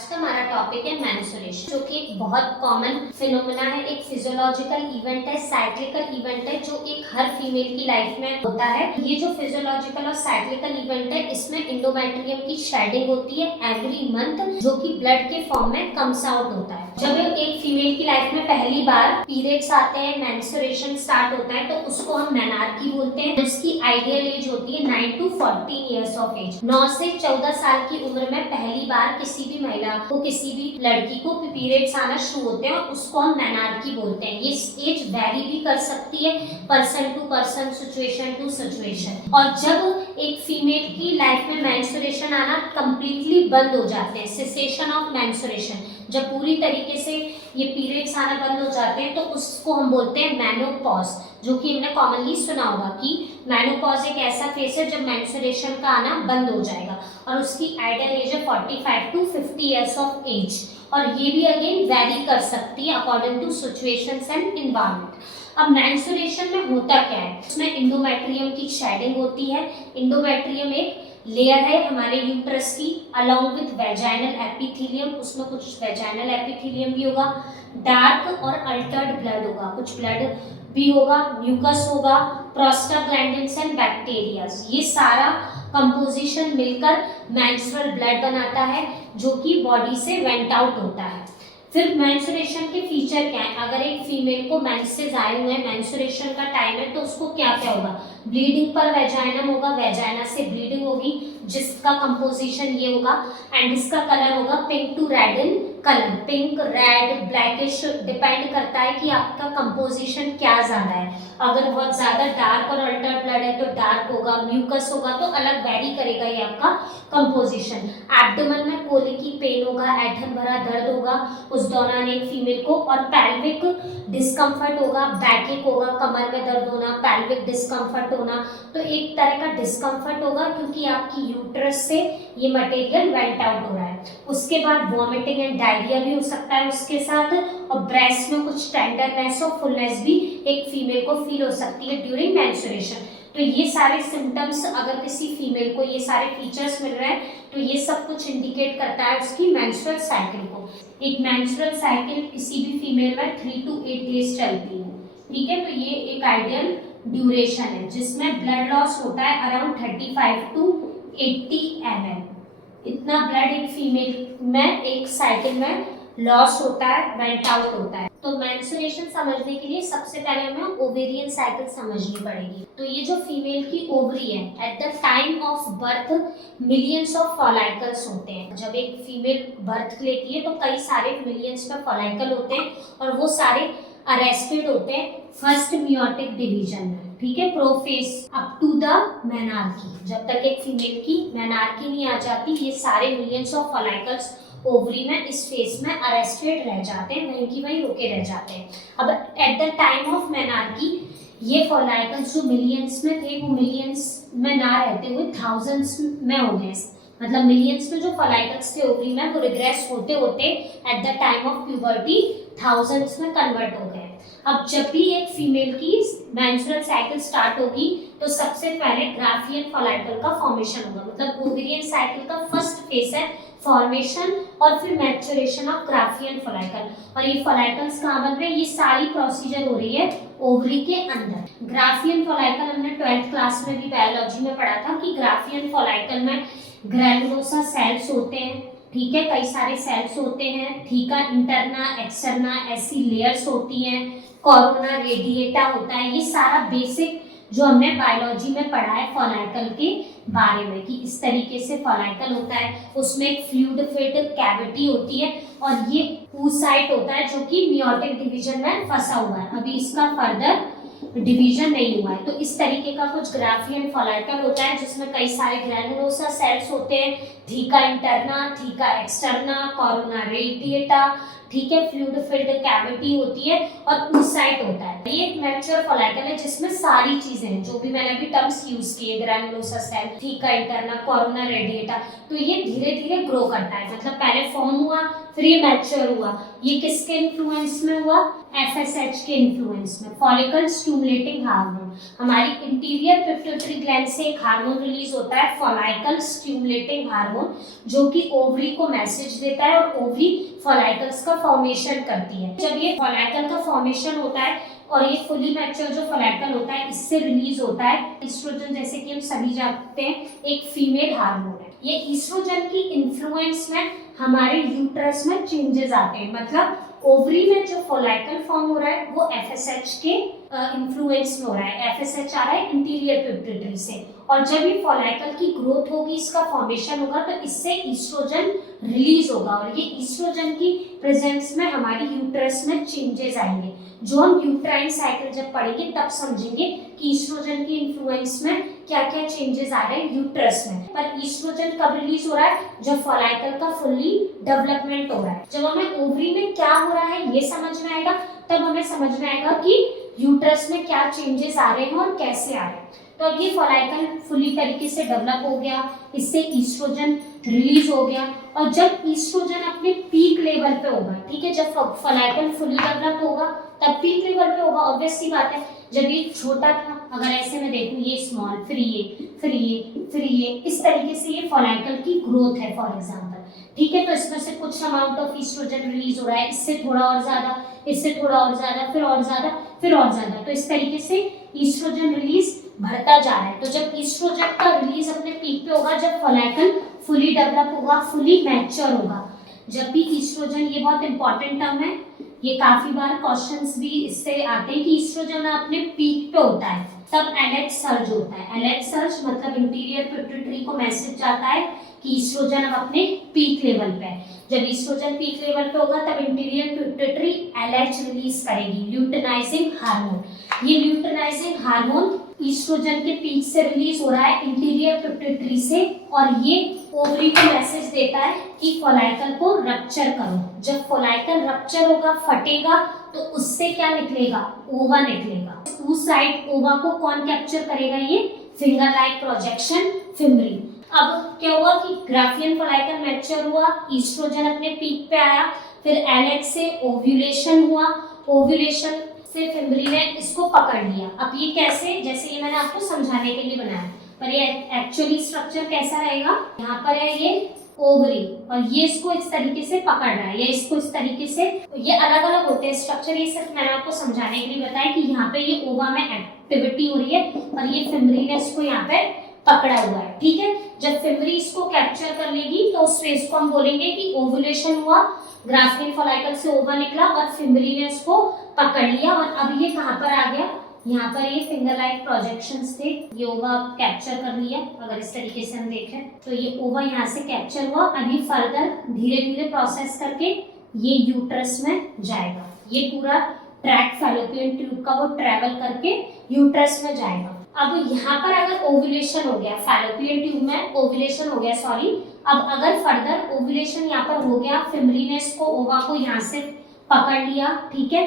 आज का हमारा टॉपिक है मेंस्ट्रुएशन, जो कि एक बहुत कॉमन फिनोमेना है, एक फिजियोलॉजिकल इवेंट है, साइक्लिकल इवेंट है, जो एक हर फीमेल की लाइफ में होता है। ये जो फिजियोलॉजिकल और साइक्लिकल इवेंट है, इसमें एंडोमेट्रियम की शेडिंग होती है एवरी मंथ, जो कि ब्लड के फॉर्म में कम्स आउट होता है। जब एक फीमेल की लाइफ में पहली बार पीरियड्स आते हैं, मेंस्ट्रुएशन स्टार्ट होता है, तो उसको हम मेनार्की बोलते हैं। उसकी आइडियल एज होती है 9 to 14 ईयर्स ऑफ एज। 9 से 14 साल की उम्र में पहली बार किसी भी महिला को, किसी भी लड़की को पीरियड्स आना शुरू होते हैं, और उसको हम मेनार्की बोलते हैं। ये एज वेरी भी कर सकती है person to person, situation to situation. और जब एक फीमेल की लाइफ में मेंस्ट्रुएशन आना कंप्लीटली बंद हो जाते हैं, सेसेशन ऑफ मेंस्ट्रुएशन, जब पूरी तरीके से ये पीरियड्स आना बंद हो जाते हैं, तो उसको हम बोलते हैं मेनोपॉज, जो कि हमने कॉमनली सुना होगा कि मेनोपॉज एक ऐसा फेस है जब मेंस्ट्रुएशन का आना बंद हो जाएगा, और उसकी आइडियल एज है 45 to 50 ईयर्स ऑफ एज। और ये भी अगेन वेरी कर सकती है according to situations and environment. अब मेंस्ट्रुएशन में होता क्या है, उसमें एंडोमेट्रियम की शेडिंग होती है। एंडोमेट्रियम एक लेयर है हमारे यूट्रस की, अलोंग विथ वेजाइनल एपिथेलियम। उसमें कुछ वेजाइनल एपिथेलियम भी होगा, डार्क और अल्टर्ड ब्लड होगा, कुछ ब्लड भी होगा, म्यूकस होगा, प्रोस्टाग्लैंडिन्स एंड बैक्टीरियाज। ये सारा कंपोजिशन मिलकर मेंस्ट्रुअल ब्लड बनाता है, जो कि बॉडी से वेंट आउट होता है। फिर मेंस्ट्रुएशन के फीचर क्या है? अगर एक फीमेल को मेंसेस आए हुए हैं, मेंस्ट्रुएशन का टाइम है, तो उसको क्या क्या होगा? ब्लीडिंग पर वेजाइनम होगा, वेजाइना से ब्लीडिंग होगी, जिसका कंपोजिशन ये होगा, एंड इसका कलर होगा pink to red in colour. Pink, red, blackish, depend करता है कि आपका कंपोजिशन क्या ज्यादा है। अगर बहुत ज्यादा डार्क और अल्टर्ड ब्लड है तो डार्क होगा, म्यूकस होगा तो अलग वेरी करेगा ये आपका कंपोजिशन। एब्डोमेन में कोलिकी पेन होगा, ऐंठन भरा दर्द होगा उस दौरान एक फीमेल को, और पैल्विक डिस्कम्फर्ट होगा, बैकएक होगा, कमर में दर्द होना, पैल्विक डिस्कम्फर्ट होना। तो एक तरह का डिस्कम्फर्ट होगा क्योंकि आपकी यूट्रस से ये मटेरियल वेंट आउट हो रहा है। उसके बाद वॉमिटिंग एंड डायरिया भी हो सकता है उसके साथ, और ब्रेस्ट में कुछ टेंडरनेस और फुलनेस भी एक फीमेल को फील हो सकती है ड्यूरिंग मेंस्ट्रुएशन। तो ये सारे सिम्टम्स, अगर किसी फीमेल को ये सारे फीचर्स मिल रहे हैं, तो ये सब कुछ इंडिकेट करता है उसकी मेंस्ट्रुअल साइकिल को। एक मेंस्ट्रुअल साइकिल किसी भी फीमेल में 3 to 8 डेज चलती है, ठीक है। तो ये एक आइडियल ड्यूरेशन है जिसमें ब्लड लॉस होता है अराउंड 35 to 80 ml। इतना ब्लड एक फीमेल में एक साइकिल में लॉस होता है, वेंट आउट होता है। तो मेंस्ट्रुएशन समझने के लिए सबसे पहले हमें ओवेरियन साइकिल समझनी पड़ेगी। तो ये जो फीमेल की ओवरी है, at the time of birth millions of follicles होते हैं। जब एक फीमेल बर्थ लेती है तो कई सारे मिलियंस में फॉलाइकल होते हैं, और वो सारे अरेस्टेड होते हैं फर्स्ट मियोटिक डिवीजन में, ठीक है, prophase up to the menarche. जब तक एक फीमेल की मेनार्की नहीं आ जाती, ये सारे मिलियंस ऑफ फॉलाइकल्स ओवरी में इस फेस में अरेस्टेड रह जाते हैं, वहीं की वहीं रोके रह जाते हैं। अब eight the time of menarche ये फॉलाइकल्स जो मिलियंस में थे, वो मिलियंस में ना रहते हुए थाउजेंड्स में हो गए। मतलब मिलियंस में जो फॉलाइकल्स थे ओवरी में, वो रिग्रेस होते होते eight the time of puberty thousands में कन्वर्ट हो गए। अब जब भी एक फीमेल की मेंस्ट्रुअल साइकिल स्टार्ट होगी, तो सबसे पहले ग्राफियन फॉलाइकल का फॉर्मेशन होगा। मतलब ओवेरियन साइकिल का फर्स्ट फेज है फॉर्मेशन, और फिर मैच्योरेशन ऑफ ग्राफियन फॉलाइकल। और ये फॉलाइकल्स कहाँ बन रहे हैं? ये सारी प्रोसीजर हो रही है ओवरी के अंदर। ग्राफियन फॉलाइकल हमने 12th क्लास में भी बायोलॉजी में पढ़ा था कि ग्राफियन फॉलाइकल में ग्रैनुलोसा सेल्स होते हैं, ठीक है, कई सारे सेल्स होते हैं, थीका इंटरना, एक्सटर्ना, ऐसी लेयर्स होती हैं, कोरोना रेडिएटा होता है। ये सारा बेसिक जो हमने बायोलॉजी में पढ़ा है फॉलाइकल के बारे में, कि इस तरीके से फॉलाइकल होता है, उसमें एक फ्लूइड फिल्ड कैविटी होती है, और ये oocyte होता है जो कि मियोटिक डिवीजन में फंसा हुआ है, अभी इसका फर्दर डिवीजन नहीं हुआ है। तो इस तरीके का कुछ ग्राफियन फॉलाइकल होता है जिसमें कई सारे ग्रैनुलोसा सेल्स होते हैं, theca interna, theca externa, corona radiata, ठीक है, फ्लूइड फिल्ड कैविटी होती है, और oocyte होता है। ये एक मैच्योर फॉलाइकल है जिसमें सारी चीजें हैं जो भी मैंने अभी टर्म्स यूज किए, granulosa cell, theca interna, corona radiata. तो ये धीरे धीरे ग्रो करता है, मतलब पहले फॉर्म हुआ, फिर ये मैच्योर हुआ। ये किसके इन्फ्लुएंस में हुआ? FSH के इन्फ्लुएंस में, फॉलिकल स्टिमुलेटिंग हार्मोन। हमारी इंटीरियर पिट्यूटरी ग्लैंड से एक हार्मोन रिलीज होता है, फॉलाइकल स्टिमुलेटिंग हार्मोन, जो कि ओवरी को मैसेज देता है और ओवरी फॉलाइकल्स का फॉर्मेशन करती है। जब ये फॉलाइकल का फॉर्मेशन होता है और ये फुली मैच्योर जो फॉलाइकल होता है, इससे रिलीज होता है ईस्ट्रोजन, जैसे कि हम सभी जानते हैं एक फीमेल हार्मोन है। ये ईस्ट्रोजन की इन्फ्लुएंस में हमारे यूट्रस में चेंजेस आते हैं, मतलब ओवरी में जो फॉलाइकल फॉर्म हो रहा है वो एफएसएच के इन्फ्लुएंस में हो रहा है। एफएसएच आ रहा है इंटीरियर पिट्यूटरी से, और जब ये फॉलाइकल की ग्रोथ होगी, इसका फॉर्मेशन होगा, तो इससे ईस्ट्रोजन रिलीज होगा और ये ईस्ट्रोजन की प्रेजेंस में हमारी यूट्रस में चेंजेस आएंगे, जो हम यूट्राइन साइकिल जब पढ़ेंगे तब समझेंगे कि ईस्ट्रोजन की इन्फ्लुएंस में क्या क्या चेंजेस आ रहे हैं यूट्रस में। पर ईस्ट्रोजन कब रिलीज हो रहा है? जब फॉलाइकल का फुल्ली डेवलपमेंट हो रहा है। जब हमें ओवरी में क्या हो रहा है ये समझ में आएगा, तब हमें समझ में आएगा कि यूट्रस में क्या चेंजेस आ रहे हैं और कैसे आ रहे हैं। तो अब ये फॉलाइकल फुली तरीके से डेवलप हो गया, इससे ईस्ट्रोजन रिलीज हो गया, और जब ईस्ट्रोजन अपने पीक लेवल पे होगा, ठीक है, जब फॉलाइकल फुली डेवलप होगा तब पीक लेवल पे होगा। ऑब्वियस सी बात है, जब ये छोटा था, अगर ऐसे में देखूं ये स्मॉल, फिर ये इस तरीके से ये फॉलाइकल की ग्रोथ है फॉर एग्जांपल, ठीक है। तो इसमें से कुछ अमाउंट ऑफ ईस्ट्रोजन रिलीज हो रहा है, इससे थोड़ा और ज्यादा, इससे थोड़ा और ज्यादा, फिर और ज्यादा, फिर और ज्यादा, तो इस तरीके से ईस्ट्रोजन रिलीज बढ़ता जा रहा है। तो जब ईस्ट्रोजन का रिलीज अपने पीक पे होगा, जब फॉलाइकल फुली डेवलप होगा, फुली मैच्योर होगा, जब भी ईस्ट्रोजन, ये बहुत इंपॉर्टेंट टर्म है, ये काफी बार क्वेश्चंस भी इससे आते हैं कि ईस्ट्रोजन अपने पीक पे होता है तब एलएच सर्ज होता है। एलएच सर्ज मतलब इंटीरियर पिट्यूटरी को मैसेज जाता है कि ईस्ट्रोजन अब अपने पीक लेवल पे है। जब ईस्ट्रोजन पीक लेवल पे होगा तब इंटीरियर पिट्यूटरी एलएच रिलीज करेगी, ल्यूटिनाइजिंग हार्मोन। ये ल्यूटिनाइजिंग हार्मोन ईस्ट्रोजन के पीक से रिलीज हो रहा है इंटीरियर पिट्यूटरी से, और ये ओवरी को मैसेज देता है कि फॉलाइकल को रप्चर करो। जब फॉलाइकल रप्चर होगा, फटेगा, तो उससे क्या निकलेगा? ओवा निकलेगा। उस साइड ओवा को कौन कैप्चर करेगा? ये फिंगर लाइक प्रोजेक्शन फिम्बरी। अब क्या हुआ कि ग्राफियन फॉलाइकल मैच्योर हुआ, ईस्ट्रोजन अपने पीक पे आया, फिर एलएच से ओव्यूलेशन हुआ, ओव्यूलेशन से फिम्बरी ने इसको पकड़ लिया। अब ये कैसे? जैसे ये मैंने आपको समझाने के लिए बनाया, पर ये एक्चुअली स्ट्रक्चर कैसा रहेगा? यहाँ पर है ये ओवरी, और ये इसको इस तरीके से पकड़ रहा है, या इसको इस तरीके से, ये अलग अलग होते हैं स्ट्रक्चर। ये सिर्फ मैंने आपको समझाने के लिए बताया कि यहाँ पे ये ओवा में एक्टिविटी हो रही है और ये फिम्बरी ने इसको यहाँ पे पकड़ा हुआ है, ठीक है। जब फिम्बरी इसको कैप्चर कर लेगी तो उस फेज को हम बोलेंगे कि ओवुलेशन हुआ, ग्राफियन फॉलाइकल से ओवा निकला और फिम्बरी ने इसको पकड़ लिया, और अब ये कहाँ पर आ गया? यहाँ पर ये फिंगर लाइक प्रोजेक्शंस थे, ये ओवा कैप्चर कर लिया। अगर इस तरीके से हम देखें तो ये ओवा यहाँ से कैप्चर हुआ, अभी फर्दर धीरे धीरे प्रोसेस करके ये यूट्रस में जाएगा। ये पूरा ट्रैक फैलोपियन ट्यूब का वो ट्रेवल करके यूट्रस में जाएगा। अब यहाँ पर अगर ओव्यूलेशन हो गया, फैलोपियन ट्यूब में ओव्यूलेशन हो गया, सॉरी, अब अगर फर्दर ओव्यूलेशन यहाँ पर हो गया, फिम्बरी ने इसको ओवा को यहाँ से पकड़ लिया, ठीक है,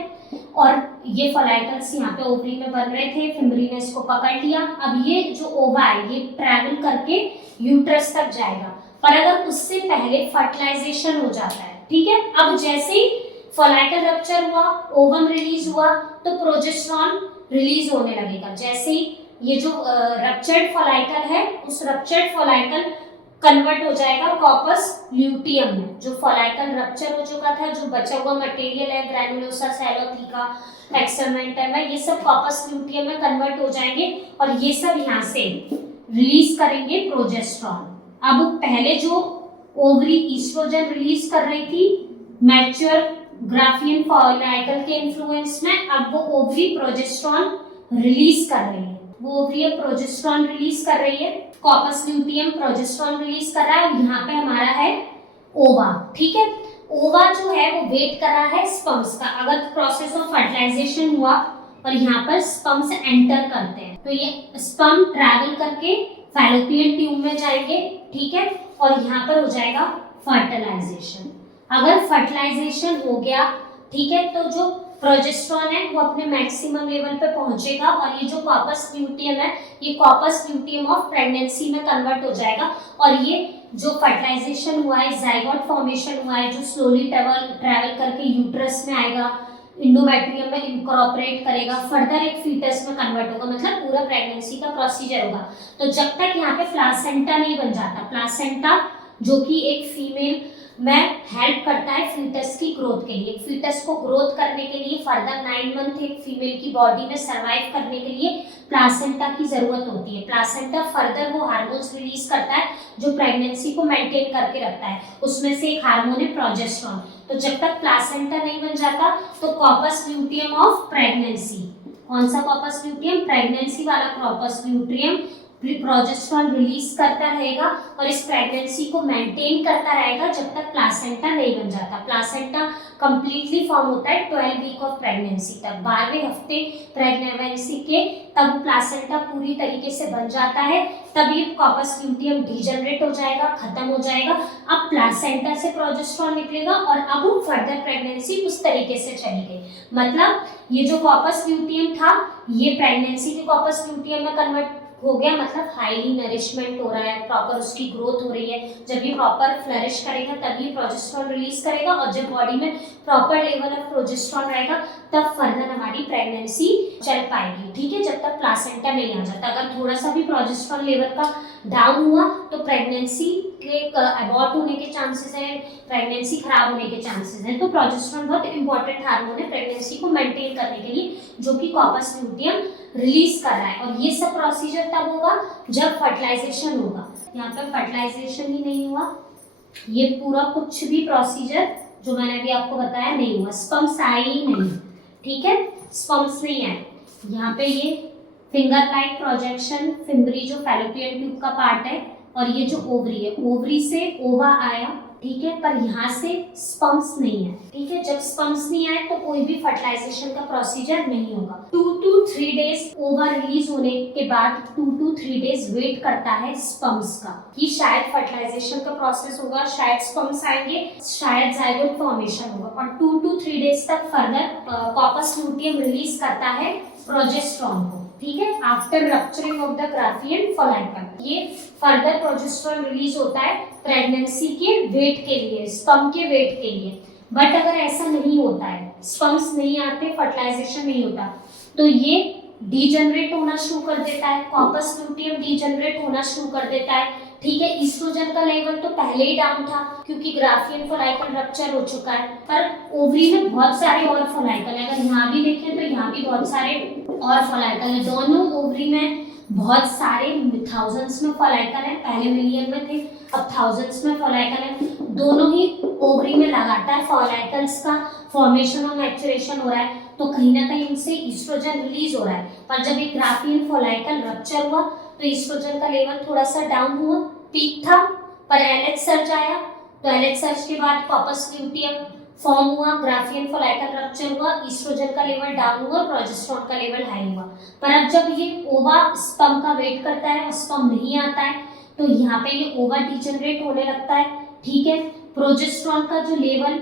और ये फॉलाइकल्स यहाँ पे ओवरी में बन रहे थे, फिम्बरी ने इसको पकड़ लिया। अब ये जो ओवा है ये ट्रैवल करके यूट्रस तक जाएगा, पर अगर उससे पहले फर्टिलाइजेशन हो जाता है, ठीक है। अब जैसे ही फॉलाइकल रप्चर हुआ, ओवम रिलीज हुआ, तो प्रोजेस्टेरॉन रिलीज होने लगेगा। जैसे ही ये जो रप्चर्ड फॉलाइकल है, उस रप्चर्ड फॉलाइकल कन्वर्ट हो जाएगा कॉर्पस ल्यूटियम में। जो फॉलाइकल रप्चर हो चुका था, जो बचा हुआ मटेरियल है, ग्रैनुलोसा, सैलोथीका, एक्सटर्मेंटम है, ये सब कॉर्पस ल्यूटियम में कन्वर्ट हो जाएंगे और ये सब यहाँ से रिलीज करेंगे प्रोजेस्टेरॉन। अब पहले जो ओवरी ईस्ट्रोजन रिलीज कर रही थी मैच्योर ग्राफियन फॉलाइकल के इन्फ्लुएंस में, अब वो ओवरी प्रोजेस्टेरॉन रिलीज कर रही है। वो ओवरी प्रोजेस्टेरॉन रिलीज कर रही है, कॉर्पस ल्यूटियम प्रोजेस्टेरॉन रिलीज कर रहा है। यहाँ पे हमारा है ओवा, ठीक है। ओवा जो है वो वेट कर रहा है स्पर्म्स का। अगर प्रोसेस ऑफ फर्टिलाइजेशन हुआ और यहाँ पर स्पर्म्स एंटर करते हैं, तो ये स्पर्म ट्रैवल करके फैलोपियन ट्यूब में जाएंगे, ठीक है, और यहाँ पर हो जाएगा फर्टिलाइजेशन। अगर फर्टिलाइजेशन हो गया, ठीक है, तो जो प्रोजेस्टेरॉन है वो अपने मैक्सिमम लेवल पे पहुंचेगा और ये जो कॉर्पस ल्यूटियम है, ये कॉर्पस ल्यूटियम ऑफ प्रेगनेंसी में कन्वर्ट हो जाएगा, और ये जो फर्टिलाइजेशन हुआ है, जाइगोट फॉर्मेशन हुआ है, जो स्लोली ट्रैवल करके यूट्रस में आएगा, इंडोमेट्रियम में इनकॉर्पोरेट करेगा, फर्दर एक फीटस में कन्वर्ट होगा, मतलब पूरा प्रेगनेंसी का प्रोसीजर होगा। तो जब तक यहाँ पे प्लासेंटा नहीं बन जाता, प्लासेंटा जो कि एक फीमेल में हेल्प करता है फीटस की ग्रोथ के लिए, फीटस को ग्रोथ करने के लिए फर्दर 9 मंथ एक फीमेल की बॉडी में सरवाइव करने के लिए प्लासेंटा की जरूरत होती है। प्लासेंटा फर्दर वो हार्मोन्स रिलीज करता है जो प्रेगनेंसी को मेंटेन करके रखता है, उसमें से एक हार्मोन है प्रोजेस्टेरोन। तो जब तक प्लासेंटा नहीं बन जाता तो कॉर्पस ल्यूटियम ऑफ प्रेगनेंसी, कौन सा कॉर्पस ल्यूटियम, प्रेगनेंसी वाला कॉर्पस ल्यूटियम प्रोजेस्टेरोन रिलीज करता रहेगा और इस प्रेगनेंसी को मेंटेन करता रहेगा जब तक प्लासेंटा नहीं बन जाता। प्लासेंटा कंप्लीटली फॉर्म होता है 12 वीक ऑफ प्रेगनेंसी तक, 12वें हफ्ते प्रेगनेंसी के तब प्लासेंटा पूरी तरीके से बन जाता है, तब ये कॉर्पस ल्यूटियम डीजनरेट हो जाएगा, खत्म हो जाएगा। अब प्लासेंटा से प्रोजेस्टेरोन निकलेगा और अब फर्दर प्रेगनेंसी उस तरीके से चली गई। मतलब ये जो कॉर्पस ल्यूटियम था ये प्रेगनेंसी के कॉर्पस ल्यूटियम में कन्वर्ट हो गया, मतलब हाईली नरिशमेंट हो रहा है, प्रॉपर उसकी ग्रोथ हो रही है। जब ये प्रॉपर फ्लरिश करेगा तभी प्रोजेस्टेरोन रिलीज करेगा और जब बॉडी में प्रॉपर लेवल ऑफ प्रोजेस्टेरोन रहेगा तब फर्दर हमारी प्रेगनेंसी चल पाएगी। ठीक है, जब तक प्लासेंटा नहीं आ जाता। अगर थोड़ा सा भी प्रोजेस्टेरोन लेवल का डाउन हुआ तो प्रेगनेंसी के अबॉर्ट होने के चांसेस हैं, प्रेगनेंसी खराब होने के चांसेस हैं। तो प्रोजेस्टेरोन बहुत इंपॉर्टेंट हार्मोन है प्रेगनेंसी को मेंटेन करने के लिए, जो कि कॉर्पस ल्यूटियम रिलीज कर रहा है। और ये सब प्रोसीजर तब होगा जब फर्टिलाइजेशन होगा। यहाँ पे फर्टिलाइजेशन ही नहीं हुआ, ये पूरा कुछ भी प्रोसीजर जो मैंने अभी आपको बताया नहीं हुआ, स्पर्म्स आए ही नहीं। ठीक है, स्पर्म्स नहीं आए। यहाँ पे ये फिंगर लाइक प्रोजेक्शन, फिम्बरी जो फैलोपियन ट्यूब का पार्ट है, और ये जो ओवरी है, ओवरी से ओवा आया, ठीक है, पर यहाँ से स्पर्म्स नहीं है। ठीक है, जब स्पर्म्स नहीं आए तो कोई भी फर्टिलाइजेशन का प्रोसीजर नहीं होगा। 2 to 3 डेज ओवा रिलीज होने के बाद 2 to 3 डेज वेट करता है स्पर्म्स का कि शायद फर्टिलाइजेशन का प्रोसेस होगा, शायद स्पर्म्स आएंगे, शायद जाइगोट फॉर्मेशन होगा। और 2 to 3 डेज तक फर्दर कॉर्पस ल्यूटियम रिलीज करता है प्रोजेस्टेरोन को। ठीक है, after rupturing of the Graafian follicle ये फर्दर प्रोजेस्टेरोन रिलीज होता है प्रेगनेंसी के वेट के लिए, स्पर्म के वेट के लिए। बट अगर ऐसा नहीं होता है, स्पर्म्स नहीं आते, फर्टिलाइजेशन नहीं होता, तो ये डीजनरेट होना शुरू कर देता है, कॉर्पस ल्यूटियम डीजनरेट होना शुरू कर देता है। ठीक है, ईस्ट्रोजन का लेवल तो पहले ही डाउन था क्योंकि ग्राफियन फॉलाइकल रप्चर हो चुका है, पर ओवरी में बहुत सारे और फॉलाइकल है। अगर यहाँ भी देखें तो यहाँ भी बहुत सारे और फॉलाइकल है। दोनों ओवरी में बहुत सारे थाउजेंड्स में फॉलाइकल है, पहले मिलियन में थे, अब थाउजेंड्स में फॉलाइकल है। दोनों ही ओवरी में लगातार फॉलाइकल्स का फॉर्मेशन और मैच्योरेशन हो रहा है, तो कहीं ना कहीं इनसे ईस्ट्रोजन रिलीज हो रहा है। पर जब एक ग्राफियन फॉलाइकल रप्चर हुआ तो ईस्ट्रोजन का लेवल थोड़ा सा डाउन हुआ, पीक था, पर एलएच सर्ज आया, तो एलएच सर्ज के बाद कॉर्पस ल्यूटियम फॉर्म हुआ, ग्राफियन फॉलाइकल रप्चर हुआ, ईस्ट्रोजन का लेवल डाउन हुआ, प्रोजेस्टेरोन का लेवल हाई हुआ। पर अब जब ये ओवा स्पर्म का वेट करता है और स्पर्म नहीं आता है तो यहाँ पे ये ओवा डीजनरेट होने लगता है। ठीक है, प्रोजेस्टेरोन का जो लेवल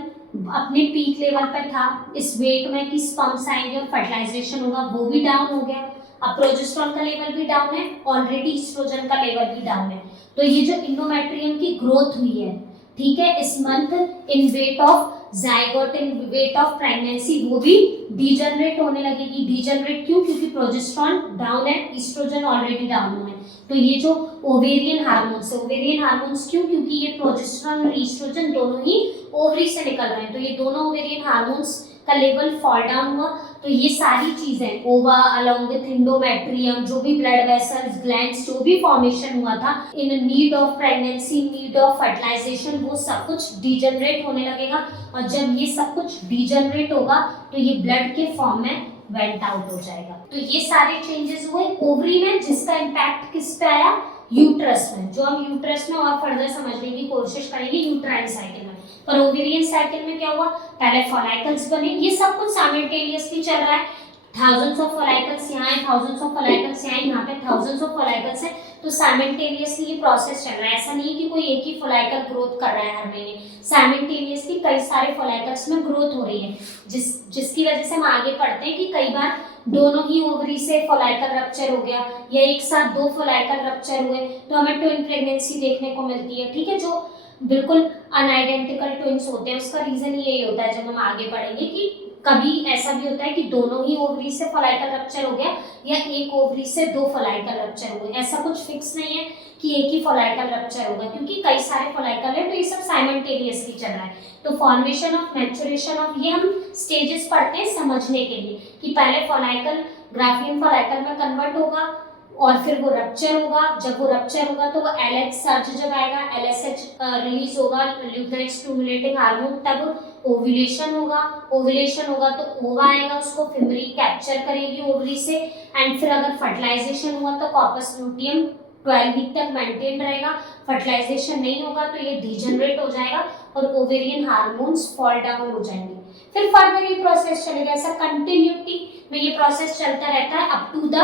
अपने पीक लेवल पे था इस वेट में कि स्पर्म्स आएंगे और फर्टिलाइजेशन होगा, वो भी डाउन हो गया। अब प्रोजेस्टेरोन का लेवल भी डाउन है, ऑलरेडी ईस्ट्रोजन का लेवल भी डाउन है। तो ये जो इंडोमेट्रियम की ग्रोथ हुई है, ठीक है, इस month in weight of zygote, in weight of pregnancy, वो भी डीजनरेट होने लगेगी। डीजनरेट क्यों? क्योंकि प्रोजेस्टेरोन डाउन है, ईस्ट्रोजन ऑलरेडी डाउन है। तो ये जो ओवेरियन हार्मोन्स है, ओवेरियन हार्मोन्स क्यों? क्योंकि ये प्रोजेस्टेरोन और ईस्ट्रोजन दोनों ही ओवरी से निकल रहे हैं, तो ये दोनों ओवेरियन हार्मोन्स का लेवल फॉल डाउन हुआ। तो ये सारी चीजें ओवा अलॉन्ग विथ इंडोमेट्रियम, जो भी ब्लड वेसल्स, ग्लैंड्स, जो भी फॉर्मेशन हुआ था in need of pregnancy, need of fertilization, वो सब कुछ डीजनरेट होने लगेगा। और जब ये सब कुछ डीजनरेट होगा तो ये ब्लड के फॉर्म में वेंट आउट हो जाएगा। तो ये सारे चेंजेस हुए ओवरी में, जिसका इम्पैक्ट किस पे आया? यूट्रस में, जो हम यूट्रस में और फर्दर समझने की कोशिश करेंगे यूट्राइन साइकिल में। पर ओवेरियन साइकिल में क्या हुआ? पहले फॉलाइकल्स बने, ये सब कुछ साइमल्टेनियसली चल रहा है। थाउजेंड्स ऑफ फॉलाइकल्स यहाँ है, थाउजेंड्स ऑफ फॉलाइकल्स यहाँ पे थाउजेंड्स ऑफ फॉलाइकल्स है, तो साइमल्टेनियसली ये प्रोसेस चल रहा है। ऐसा नहीं है कि कोई एक ही फॉलाइकल ग्रोथ कर रहा है हर महीने, साइमल्टेनियसली कई सारे फॉलाइकल्स में ग्रोथ हो रही है, जिसकी वजह से हम आगे पढ़ते हैं कि कई बार दोनों ही ओवरी से फॉलाइकल रप्चर हो गया या एक साथ 2 फॉलाइकल रप्चर हुए तो हमें ट्विन प्रेगनेंसी देखने को मिलती है। ठीक है, जो बिल्कुल अनआइडेंटिकल ट्विंस होते हैं, उसका रीजन यही होता है, जब हम आगे पढ़ेंगे, कि कभी ऐसा भी होता है कि दोनों ही ओवरी से फॉलाइकल रप्चर हो गया या एक ओवरी से दो फॉलाइकल रप्चर हो गए। ऐसा कुछ फिक्स नहीं है कि एक ही फॉलाइकल रप्चर होगा, क्योंकि कई सारे फॉलाइकल है, तो ये सब साइमल्टेनियसली चल रहा है। तो फॉर्मेशन ऑफ, मैच्योरेशन ऑफ, ये हम स्टेजेस पढ़ते हैं समझने के लिए कि पहले फॉलाइकल ग्राफियन फॉलाइकल में कन्वर्ट होगा और फिर वो रप्चर होगा। जब वो रप्चर होगा तो वो LH सर्च जब आएगा, LSH रिलीज होगा, ल्यूटिनाइट स्टिमुलेटिंग हार्मोन, तब ओव्यूलेशन होगा। ओव्यूलेशन होगा तो ओवा आएगा, उसको फिमरी कैप्चर करेगी ओवरी से, एंड फिर अगर फर्टिलाइजेशन हुआ तो कॉर्पस लूटियम 12 वीक तक मेंटेन रहेगा। फर्टिलाइजेशन नहीं होगा तो ये डिजेनरेट हो जाएगा और ओवेरियन हार्मोन्स फॉल डाउन हो जाएंगे। फिर फर्दर ये प्रोसेस चलेगा, ऐसा कंटिन्यूटी में ये प्रोसेस चलता रहता है up to the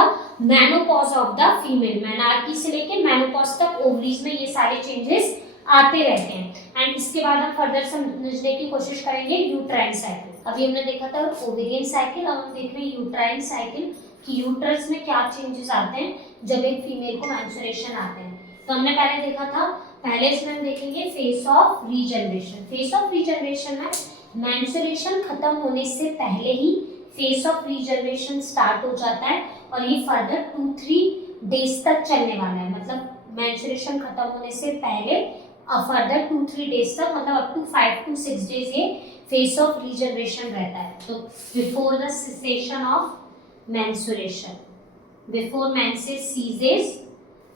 menopause of the female. Menarche से लेकर मेनोपॉज तक ओवरीज में ये सारे चेंजेस आते रहते हैं। एंड इसके बाद हम फर्दर समझने की कोशिश करेंगे यूट्राइन साइकिल। अभी हमने देखा था ओवेरियन साइकिल, अब हम देख रहे हैं यूट्राइन साइकिल कि यूट्रस में क्या चेंजेस आते हैं जब एक फीमेल को मेंस्ट्रुएशन आते हैं। तो हमने पहले देखा था, पहले इसमें हम देखेंगे face of regeneration. Face of regeneration में मेंस्ट्रुएशन खत्म होने से पहले ही फेस ऑफ रीजनरेशन स्टार्ट हो जाता है और ये फर्दर 2-3 डेज तक चलने वाला है। मतलब मेंस्ट्रुएशन खत्म होने से पहले फर्दर 2-3 डेज तक, मतलब अप टू 5 to 6 डेज ये फेस ऑफ रीजनरेशन रहता है। तो before the cessation of menstruation, before menses ceases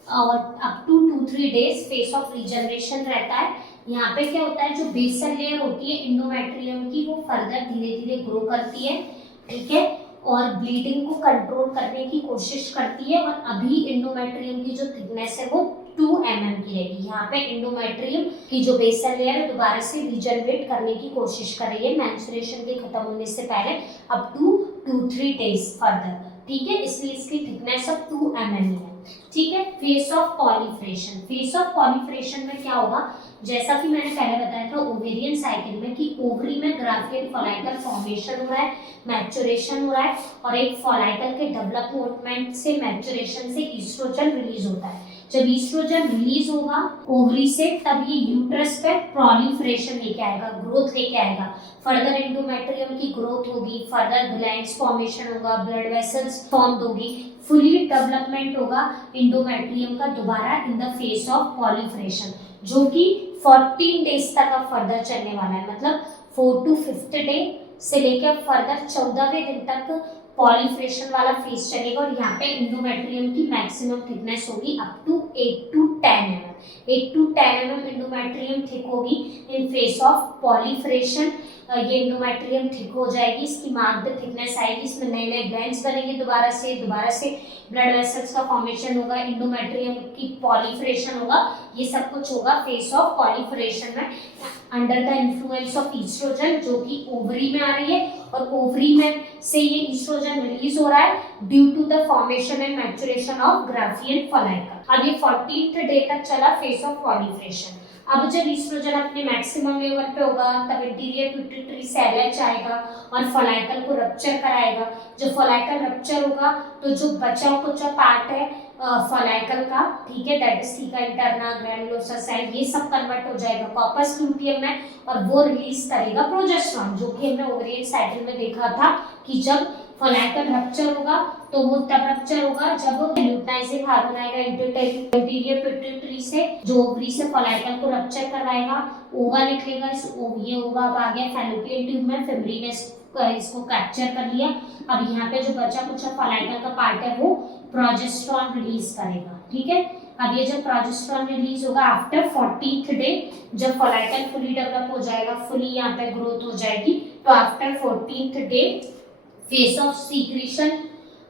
और up to 2-3 days phase of regeneration रहता है। यहाँ पे क्या होता है, जो बेसल लेयर होती है इंडोमेट्रियम की, वो फर्दर धीरे धीरे ग्रो करती है, ठीक है, और ब्लीडिंग को कंट्रोल करने की कोशिश करती है। और अभी इंडोमेट्रियम की जो थिकनेस है वो 2 mm की रहेगी। यहाँ पे इंडोमेट्रियम की जो बेसल लेयर है दोबारा से रिजनरेट करने की कोशिश कर रही है मेंस्ट्रुएशन के खत्म होने से पहले अप टू 2-3 डेज फर्दर, ठीक है, इसलिए इसकी थिकनेस अब 2 mm है, ठीक है। Face of पॉलीफ्रेशन, face of proliferation में क्या होगा, जैसा कि मैंने पहले बताया था ओवेरियन साइकिल में कि ओवरी में ग्राफियन फॉलाइकल फॉर्मेशन हो रहा है, मैच्योरेशन हो रहा है, और एक फॉलाइकल के डेवलपमेंट से, मैच्योरेशन से ईस्ट्रोजन रिलीज होता है। जब ईस्ट्रोजन रिलीज होगा ओवरी से, तब ये यूट्रस पे प्रोलिफरेशन लेके आएगा, ग्रोथ लेके आएगा। फर्दर एंडोमेट्रियम की ग्रोथ होगी, फर्दर ग्लैंड्स फॉर्मेशन होगा, ब्लड वेसल्स फॉर्म होगी, फुली डेवलपमेंट होगा इंडोमेट्रियम का दोबारा इन द फेस ऑफ पॉलीफ्रेशन, जो कि 14 डेज तक अब फर्दर चलने वाला है। मतलब 4 to 5th डे से लेकर फर्दर 14वें दिन तक पॉलीफ्रेशन वाला फेज चलेगा। और यहाँ पे इंडोमेट्रियम की मैक्सिमम थिकनेस होगी up to 8 to 10 mm। 8 to 10 mm endometrium thick होगी इन फेस ऑफ पॉलीफ्रेशन। ये इंडोमेट्रियम थिक हो जाएगी, इसकी मार्क्ड थिकनेस आएगी, इसमें नए नए ग्लैंड्स बनेंगे, दोबारा से ब्लड वेसल्स का फॉर्मेशन होगा, इंडोमेट्रियम की पॉलीफ्रेशन होगा, ये सब कुछ होगा फेस ऑफ पॉलीफ्रेशन में under the influence of oestrogen, जो कि ओवरी में आ रही है, और ओवरी में से ये ईस्ट्रोजन रिलीज हो रहा है due to the formation and maturation of Graafian follicle. अब ये 14th डे तक चला फेस ऑफ पॉलीफ्रेशन। अब जब ईस्ट्रोजन अपने मैक्सिमम लेवल पे होगा तब इंटीरियर पिट्यूटरी से LH आएगा और फॉलाइकल को रप्चर कराएगा। जब फॉलाइकल रप्चर होगा तो जो बचा कुचा पार्ट है फॉलाइकल का, ठीक है, that is theca interna, granulosa cell, ये सब कन्वर्ट हो जाएगा कॉर्पस लूटियम में, और वो रिलीज करेगा प्रोजेस्टेरॉन, जो कि हमने ओवेरियन साइकिल में देखा था कि जब फॉलाइकल रप्चर होगा तो वो तब रप्चर होगा जब ल्यूटिनाइजिंग हार्मोन आएगा इंटीरियर पिट्यूटरी से, जो ओवरी से फॉलाइकल को रप्चर करवाएगा, ओवा निकलेगा। ये ओवा अब आ गया फैलोपियन ट्यूब में, फिमरी ने इसको कैप्चर कर लिया। अब यहाँ पे जो बचा कुछ फॉलाइकल का पार्ट है वो प्रोजेस्टेरॉन रिलीज करेगा, ठीक है। अब ये जब प्रोजेस्टेरॉन रिलीज होगा आफ्टर 14th डे, जब फॉलाइकल फुली डेवलप हो जाएगा, फुली यहाँ पे ग्रोथ हो जाएगी, तो after 14th day phase of secretion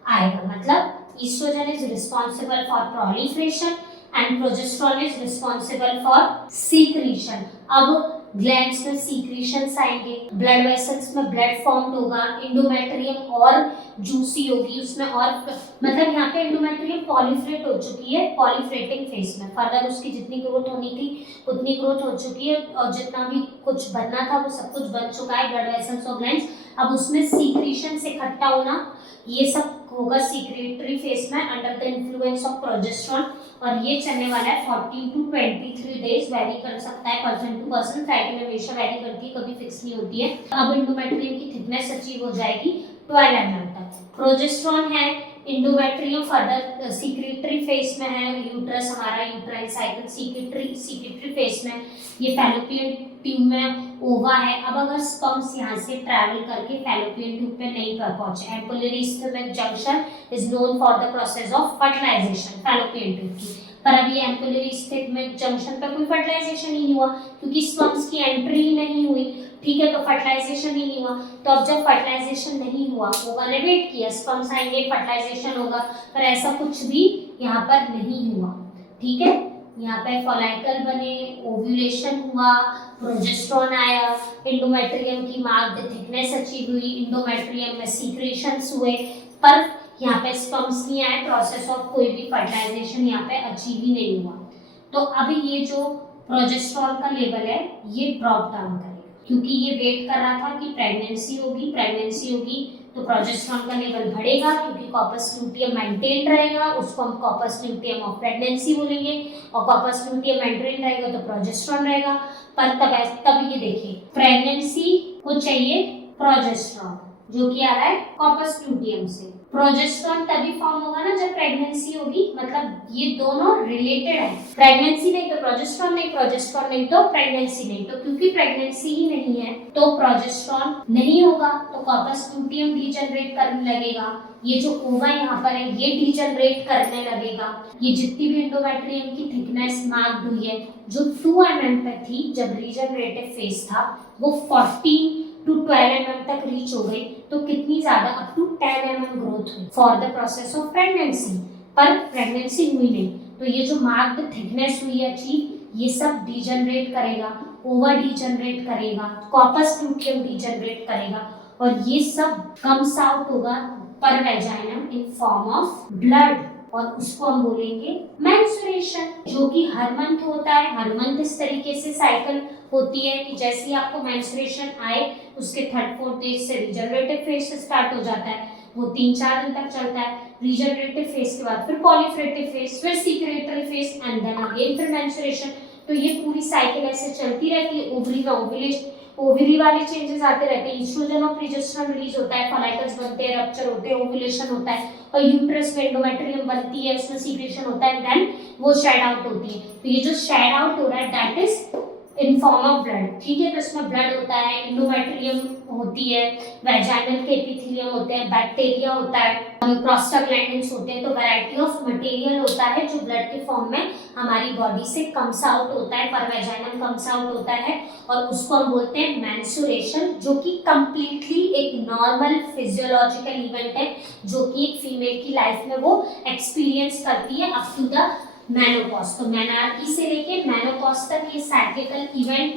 आएगा। मतलब oestrogen is responsible for proliferation and progesterone is responsible for secretion. अब ग्लैंड्स में सीक्रेशंस आएंगे, ब्लड वेसल्स में ब्लड फॉर्म्ड होगा, इंडोमेट्रियम और जूसी होगी उसमें, और मतलब यहाँ पे इंडोमेट्रियम पॉलीफ्रेट हो चुकी है, पॉलीफ्रेटिंग फेज में। फर्दर उसकी जितनी ग्रोथ होनी थी उतनी ग्रोथ हो चुकी है, और जितना भी कुछ बनना था वो सब कुछ बन चुका है, ब्लड वेसल्स और ग्लैंड्स। अब उसमें सीक्रेशन से इकट्ठा होना, ये सब होगा सीक्रेटरी फेस में under the influence of progesterone, और ये चलने वाला है 14 to 23 डेज, वेरी कर सकता है पर्सन टू पर्सन, साइकिल हमेशा वेरी करती है, कभी फिक्स नहीं होती है। अब इंडोमेट्रियम की थिकनेस अचीव हो जाएगी 12 mm तक। प्रोजेस्टेरॉन है, इंडोमेट्रियम फर्दर सीक्रेटरी फेस में है, यूट्रस हमारा यूट्राइन साइकिल सीक्रेटरी फेस में, ये फैलोपियन ट्यूब में ओवा है। अब अगर स्पर्म्स यहाँ से ट्रैवल करके फैलोपियन ट्यूब पे नहीं पहुंचे, ampullary stomach junction is known for the process of fertilization fallopian tube की, पर अभी एम्पुलरी स्टमक जंक्शन पे कोई फर्टिलाइजेशन ही नहीं हुआ क्योंकि स्पर्म्स की एंट्री ही नहीं हुई, ठीक है, तो फर्टिलाइजेशन ही नहीं हुआ। तो अब जब फर्टिलाइजेशन नहीं हुआ, ओवा ने वेट किया, स्पर्म्स आएंगे, फर्टिलाइजेशन होगा, पर ऐसा कुछ भी यहाँ पर नहीं हुआ, ठीक है। यहाँ पे फॉलाइकल बने, ओव्यूलेशन हुआ, प्रोजेस्टेरॉन आया, इंडोमेट्रियम की मार्क्ड थिकनेस अचीव हुई, इंडोमेट्रियम में सीक्रेशंस हुए, पर यहाँ पे स्पर्म्स नहीं आए, प्रोसेस ऑफ कोई भी फर्टिलाइजेशन यहाँ पे अचीव ही नहीं हुआ। तो अभी ये जो प्रोजेस्टेरॉन का लेवल है ये ड्रॉप डाउन करेगा क्योंकि ये वेट कर रहा था कि प्रेगनेंसी होगी तो प्रोजेस्टेरॉन का लेवल बढ़ेगा क्योंकि कॉर्पस ल्यूटियम मेंटेन रहेगा, उसको हम कॉर्पस ल्यूटियम ऑफ प्रेगनेंसी बोलेंगे, और कॉर्पस ल्यूटियम मेंटेन रहेगा तो प्रोजेस्टेरॉन रहेगा। पर तब ये देखिए प्रेगनेंसी को चाहिए प्रोजेस्टेरॉन जो कि आ रहा है कॉर्पस ल्यूटियम से, प्रोजेस्टेरॉन तभी फॉर्म होगा ना जब प्रेगनेंसी होगी, मतलब ये दोनों रिलेटेड है, प्रेगनेंसी नहीं तो प्रोजेस्टेरॉन नहीं, प्रोजेस्टेरॉन नहीं तो प्रेगनेंसी नहीं, तो क्योंकि प्रेगनेंसी ही नहीं है तो प्रोजेस्टेरॉन नहीं होगा तो कॉर्पस ल्यूटियम डीजनरेट करने लगेगा, ये जो ओवा यहाँ पर है ये डीजनरेट करने लगेगा, ये जितनी भी इंडोमेट्रियम की थिकनेस मार्क्ड हुई है जो 2 mm पे थी जब रीजनरेटिव फेज था वो 14 to 12 mm तक रीच हो गई, तो कितनी ज्यादा अप टू 10 mm ग्रोथ हुई for the process of pregnancy, पर प्रेगनेंसी हुई नहीं, तो ये जो मार्क्ड थिकनेस हुई है अचीव ये सब डीजनरेट करेगा, ओवा डीजनरेट करेगा, कॉर्पस ल्यूटियम डीजनरेट करेगा, और ये सब कम्स आउट होगा पर वैजाइनम इन फॉर्म ऑफ ब्लड, और उसको हम बोलेंगे मेंस्ट्रुएशन, जो कि हर मंथ होता है। हर मंथ इस तरीके से साइकिल होती है कि जैसे ही आपको मेंस्ट्रुएशन आए उसके 3rd-4th डे से रिजनरेटिव फेज स्टार्ट हो जाता है, वो 3-4 दिन तक चलता है, रिजनरेटिव फेज के बाद फिर पॉलीफ्रेटिव फेज, फिर secretory phase and then again फिर मेंस्ट्रुएशन। तो ये पूरी साइकिल ऐसे चलती रहती है। ओवरी में ओवरी वाले चेंजेस आते रहते हैं, ईस्ट्रोजन और प्रोजेस्टेरॉन रिलीज होता है, फॉलाइकल्स बनते हैं, रप्चर होते हैं, ओव्यूलेशन होता है, और यूट्रस में इंडोमेट्रियम बनती है, उसमें सीक्रेशन होता है, देन वो शेड आउट होती है। तो ये जो शेड आउट हो रहा है that is in form of blood, ठीक है, तो इसमें ब्लड होता है, इंडोमेट्रियम होती है, वैजाइनल के एपिथेलियम होते हैं, बैक्टीरिया होता है, प्रोस्टाग्लैंडिन्स होते हैं, तो वैरायटी ऑफ मटेरियल होता है जो ब्लड के फॉर्म में हमारी बॉडी से कम्स आउट होता है, पर वैजाइनम कम्स आउट होता है, और उसको हम बोलते हैं मेंस्ट्रुएशन, जो कि कंप्लीटली एक नॉर्मल फिजियोलॉजिकल इवेंट है जो कि एक फीमेल की लाइफ में वो एक्सपीरियंस करती है अप टू द मेनोपॉज। तो मेनार्की से लेके मेनोपॉज तक ये साइक्लिकल इवेंट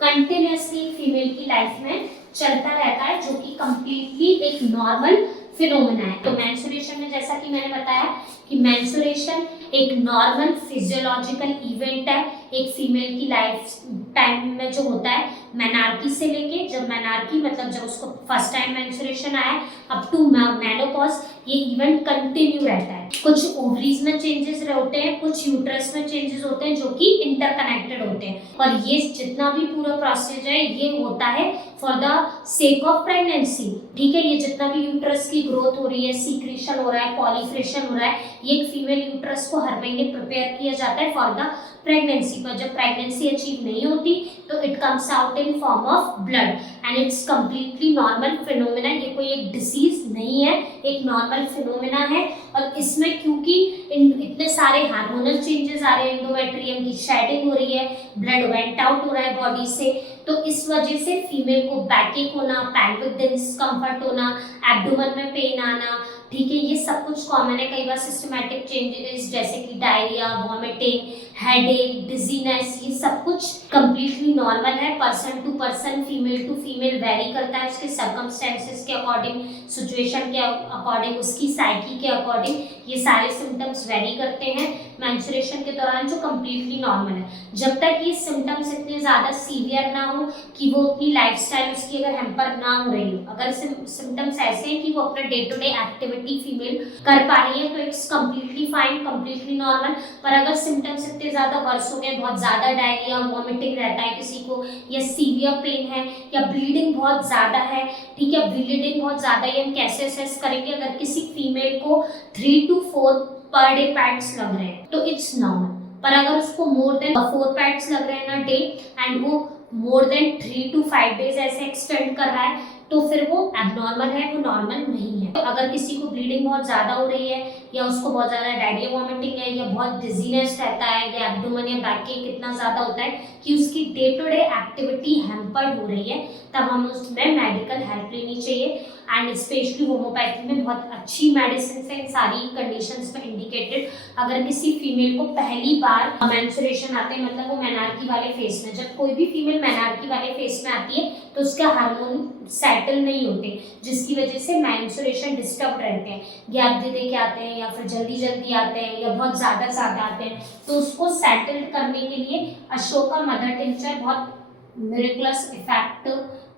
कंटिन्यूअसली फीमेल की लाइफ में चलता रहता है जो कि कंप्लीटली एक नॉर्मल फिनोमेना है। तो मेंस्ट्रुएशन में जैसा कि मैंने बताया कि मेंस्ट्रुएशन एक नॉर्मल फिजियोलॉजिकल इवेंट है एक फीमेल की लाइफ टाइम में जो होता है, मेनार्की से लेके, जब मेनार्की मतलब जब उसको फर्स्ट टाइम मेंस्ट्रुएशन आया अप टू मेनोपॉज, ये इवेंट कंटिन्यू रहता है। कुछ ओवरीज में चेंजेस होते हैं, कुछ यूट्रस में चेंजेस होते हैं जो कि इंटरकनेक्टेड होते हैं, और ये जितना भी पूरा प्रोसेस है ये होता है for the sake of pregnancy, ठीक है। ये जितना भी यूट्रस की ग्रोथ हो रही है, सीक्रेशन हो रहा है, पॉलीफ्रेशन हो रहा है, ये एक फीमेल यूट्रस को हर महीने प्रिपेयर किया जाता है फॉर द प्रेगनेंसी। पर जब प्रेगनेंसी अचीव नहीं होती तो it comes out in form of blood and it's completely normal phenomena. ये कोई एक डिसीज नहीं है, एक नॉर्मल फिनोमेना है, और इसमें क्योंकि इतने सारे हार्मोनल चेंजेस आ रहे हैं, इंडोमेट्रियम की शेडिंग हो रही है, ब्लड वेंट आउट हो रहा है बॉडी से, तो इस वजह से फीमेल को बैकएक होना, पैल्विक डिस्कम्फर्ट होना, एब्डोमेन में पेन आना, ठीक है, ये सब कुछ कॉमन है। कई बार सिस्टमैटिक चेंजेस जैसे कि डायरिया, वॉमिटिंग, हेडेक, डिजीनेस, ये सब कुछ कंप्लीटली नॉर्मल है। Person to person, female to female vary करता है, उसके सर्कमस्टेंसेस के अकॉर्डिंग, सिचुएशन के अकॉर्डिंग, उसकी साइकी के अकॉर्डिंग ये सारे सिम्टम्स वेरी करते हैं मेंस्ट्रुएशन के दौरान, जो कंप्लीटली नॉर्मल है। जब तक ये सिम्टम्स इतने ज़्यादा सीवियर ना हो कि वो अपनी लाइफस्टाइल उसकी अगर हैम्पर ना हो रही हो, अगर सिम्टम्स ऐसे हैं कि वो अपना day to day activity female कर पा रही है, तो it's completely fine, completely normal. पर अगर सिम्टम्स इतने ज़्यादा वर्स हो गए, बहुत ज़्यादा डायरिया, वॉमिटिंग रहता है किसी को, या सीवियर पेन है, या ब्लीडिंग बहुत ज़्यादा है, ठीक है, ब्लीडिंग बहुत ज़्यादा है, हम कैसे असेस करेंगे? अगर किसी फीमेल को 3 to 4 पर डे पैड्स लग रहे हैं तो इट्स नॉर्मल। पर अगर उसको मोर देन 4 पैड्स लग रहे हैं ना डे, एंड वो मोर देन 3 to 5 डेज ऐसे एक्सटेंड कर रहा है, तो फिर वो एबनॉर्मल है, वो नॉर्मल नहीं है। तो अगर किसी को ब्लीडिंग बहुत ज़्यादा हो रही है, या उसको बहुत ज़्यादा डायरिया वॉमिटिंग है, या बहुत डिजीनेस रहता है, या एब्डोमेन या बैक के कितना ज़्यादा होता है कि उसकी day to day activity hampered हो रही है, तब हमें उसमें मेडिकल हेल्प लेनी चाहिए। एंड स्पेशली होम्योपैथी में बहुत अच्छी मेडिसिन है इन सारी कंडीशंस में इंडिकेटेड। अगर किसी फीमेल को पहली बार मेंस्ट्रुएशन आते हैं, मतलब वो मेनार्की वाले फेस में, जब कोई भी फीमेल मेनार्की वाले फेस में आती है तो उसके हार्मोन सेटल नहीं होते, जिसकी वजह से मेंस्ट्रुएशन डिस्टर्ब रहते हैं, गैप दे दे के आते हैं, या फिर जल्दी जल्दी आते हैं, या बहुत ज़्यादा आते हैं। तो उसको सेटल करने के लिए अशोका मदर टिंचर बहुत मिरेक्युलस इफेक्ट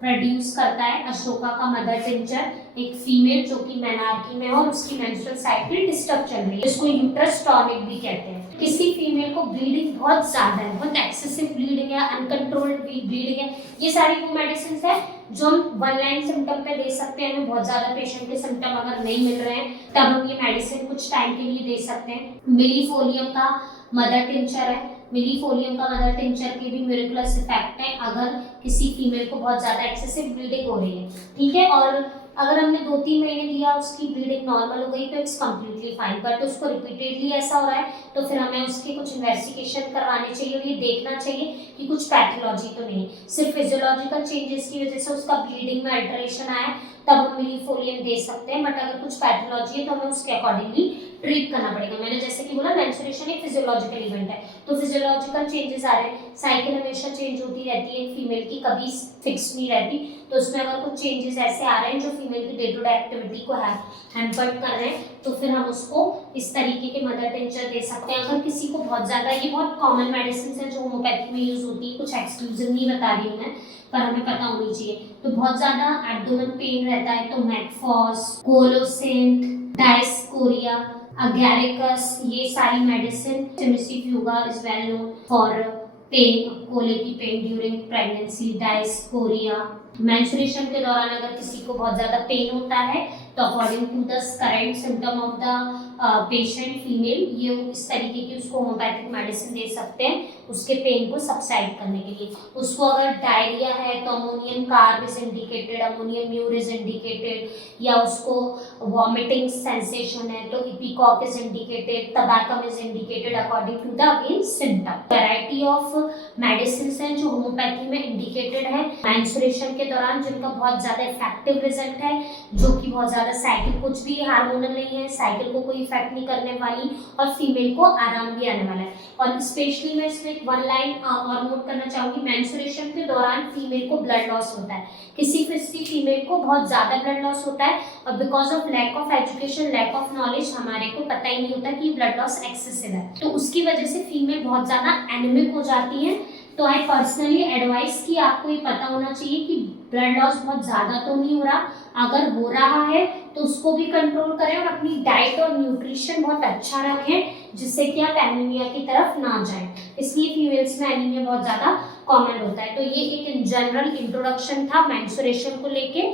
प्रोड्यूस करता है। अशोका का मदर टिंचर, एक फीमेल जो कि मेनार्की में है और उसकी मेंस्ट्रुअल साइकिल डिस्टर्ब चल रही है, इसको यूट्रस टॉनिक भी कहते हैं। किसी फीमेल को ब्लीडिंग बहुत ज़्यादा है, बहुत एक्सेसिव ब्लीडिंग है, अनकंट्रोल्ड ब्लीडिंग है, ये सारी वो मेडिसिन है जो हम वन लाइन सिम्टम पे दे सकते हैं। हमें बहुत ज़्यादा पेशेंट के सिम्टम अगर नहीं मिल रहे हैं तब हम ये मेडिसिन कुछ टाइम के लिए दे सकते हैं। मिलीफोलियम का मदर टिंचर है, मिलीफोलियम का मदर टिंचर के भी मिरेक्युलस इफेक्ट है अगर किसी फीमेल को बहुत ज़्यादा एक्सेसिव ब्लीडिंग हो रही है, ठीक है। और अगर हमने 2-3 महीने दिया, उसकी ब्लीडिंग नॉर्मल हो गई, तो इट्स कम्प्लीटली फाइन। बट उसको रिपीटेडली ऐसा हो रहा है तो फिर हमें उसके कुछ इन्वेस्टिगेशन करवाने चाहिए और ये देखना चाहिए कि कुछ पैथोलॉजी तो नहीं, सिर्फ फिजियोलॉजिकल चेंजेस की वजह से उसका ब्लीडिंग में अल्टरेशन आया, तब हम मिलीफोलियम दे सकते हैं। बट अगर कुछ पैथोलॉजी है तो हमें उसके अकॉर्डिंगली ट्रीट करना पड़ेगा। मैंने जैसे कि बोला, मेंस्ट्रुएशन एक फिजियोलॉजिकल इवेंट है, तो फिजियोलॉजिकल चेंजेस आ रहे हैं, साइकिल हमेशा चेंज होती रहती है फीमेल की, कभी फिक्स नहीं रहती। तो उसमें अगर कुछ चेंजेस ऐसे आ रहे हैं जो फीमेल की डे टू डे एक्टिविटी को हैम्पर्ड कर रहे हैं, तो फिर हम उसको इस तरीके के मदर टिंचर दे सकते हैं। अगर किसी को बहुत ज़्यादा, ये बहुत कॉमन मेडिसिन है जो होम्योपैथी में यूज होती है, कुछ एक्सक्लूसिव नहीं बता रही हूँ मैं, पर हमें पता होनी चाहिए। तो बहुत ज़्यादा एब्डोमेन पेन रहता है तो मैकफॉस, कोलोसेंट, डायस्कोरिया, अगैरिकस, ये सारी medicine. Cimicifuga is well known for pain, कोले की pain during pregnancy, dioscorea. Menstruation के दौरान अगर किसी को बहुत ज़्यादा पेन होता है तो according to the current symptom of the patient female, ये इस तरीके की उसको होम्योपैथिक मेडिसिन दे सकते हैं उसके पेन को सबसाइड करने के लिए। उसको अगर डायरिया है तो ammonium carb is indicated, ammonium mur is indicated, या उसको वॉमिटिंग सेंसेशन है तो ipecac is indicated, tabacum is indicated according to the again symptom. Variety of medicine हैं जो होम्योपैथी में इंडिकेटेड है मेंस्ट्रुएशन के दौरान, जिनका बहुत ज़्यादा इफेक्टिव रिजल्ट है, जो कि बहुत ज़्यादा साइकिल, कुछ भी हार्मोनल नहीं है, साइकिल को कोई इफेक्ट नहीं करने वाली, और फीमेल को आराम भी आने वाला है। और स्पेशली मैं इसमें एक वन लाइन और नोट करना चाहूँगी, मेंस्ट्रुएशन के दौरान फीमेल को ब्लड लॉस होता है, किसी फीमेल को बहुत ज़्यादा ब्लड लॉस होता है, और because of lack of education, lack of knowledge, हमारे को पता ही नहीं होता कि ब्लड लॉस एक्सेसिव है, तो उसकी वजह से फीमेल बहुत ज़्यादा एनीमिक हो जाती है। तो आई पर्सनली एडवाइस कि आपको ये पता होना चाहिए कि ब्लड लॉस बहुत ज़्यादा तो नहीं हो रहा, अगर हो रहा है तो उसको भी कंट्रोल करें और अपनी डाइट और न्यूट्रिशन बहुत अच्छा रखें, जिससे कि आप एनीमिया की तरफ ना जाएं। इसलिए फीमेल्स में एनीमिया बहुत ज़्यादा कॉमन होता है। तो ये एक इन जनरल इंट्रोडक्शन था मेंस्ट्रुएशन को लेके।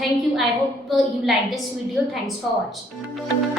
Thank you, I hope you like this video, thanks for watching.